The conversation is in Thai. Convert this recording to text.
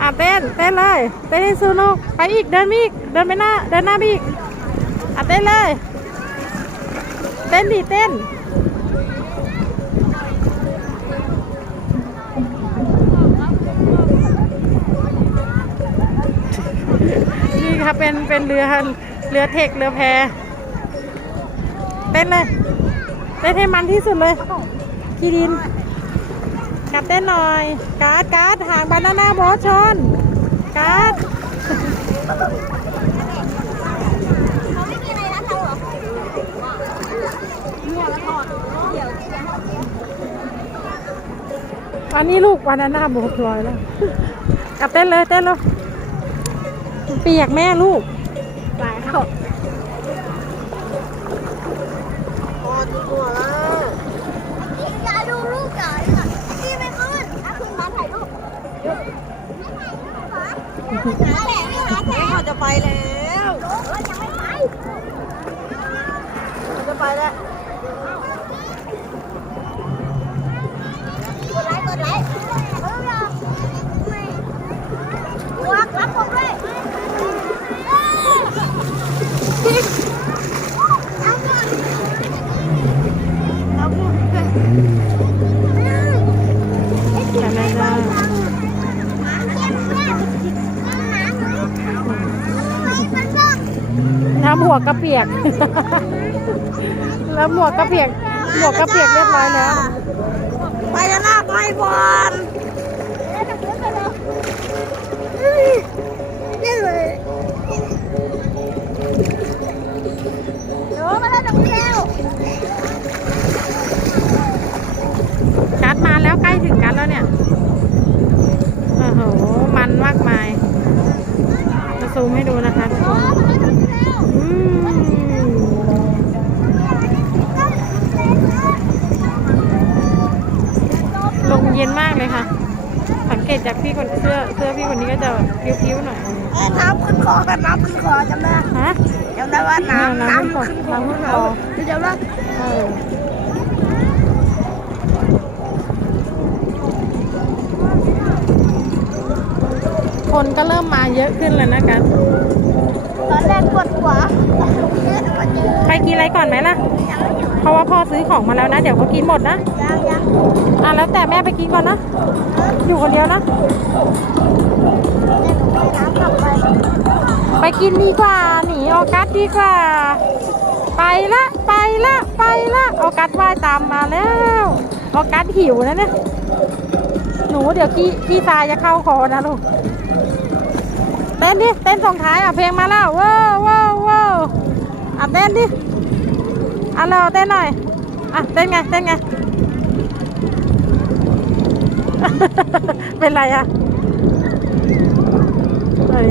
อะเต้นเต้นเลยเต้นให้สนุกไปอีกเดินอีกเดินไปหน้าเดินหน้าไปอีกอะเต้นเลยเต้นดิเต้นนี่ค่ะเป็นเป็นเรือเรือเทคเรือแพเต้นเลยเต้นให้มันที่สุดเลยคีดิน กลับเต้นหน่อย การ์ดการ์ดห่างบานาน่าบอชน การ์ดอันนี้ลูกอันนี้ลูกบานาน่าบอสลอยแล้ว กลับเต้นเลยเต้นเลยเปียกแม่ลูกไปเขาอย่าดูลูกจ๋านี่ไม่ขึ้นถ้าขึ้นมาถ่ายรูป หาแสงไม่หาแสงเขาจะไปแล้วยังไม่ไป เขาจะไปแล้ว กดไลค์กดไลค์เออยังวักรับผมด้วยเอาก่อนเอาก่อน บานาน่า น้ำหัวกระเปียก แล้วหมวกกระเปียก หมวกกระเปียกเรียบร้อยแล้ว ไปแล้วนะไปบอลนี่เลยเดี๋ยวมาแล้วตรงนี้แล้วการ์ดมาแล้วใกล้ถึงกันแล้วเนี่ย โอ้โห มันมากมาย จะ ซูมให้ดูนะคะทุกคนอืมลมเย็นมากเลยค่ะ สังเกตจากพี่คนเสื้อเสื้อพี่คนนี้ก็จะพิ้วๆหน่อยน้ำขึ้นคอกันน้ำขึ้นคอจำได้ฮะจำได้ว่าน้ำน้ำน้ำขึ้ขึ้นนคคออน้ำขึ้นคอจำได้เออ คนก็เริ่มมาเยอะขึ้นแล้วนะกันตอนแรกปวดหัวไปกินอะไรก่อนไหมล่ะ เพราะว่าพ่อซื้อของมาแล้วนะ เดี๋ยวเขากินหมดนะยังยังอะแล้วแต่แม่ไปกินก่อนนะ อยู่คนเดียวนะน้ำกลับไปไปกินดีกว่าหนีออกัสดีกว่า ไปละไปละไปละออกัสว่ายตามมาแล้วออกัสหิวนะเนี่ยห นูเดี๋ยวขี้ขี้ตายจะเข้าคอนะลูก เต้นดิ เต้นส่งท้ายอะเพลงมาแล้วว้าวว้าวว้าวอะเต้นดิอะเราเต้นหน่อยอะเต้นไงเต้นไง เป็นไรอะเฮ้ย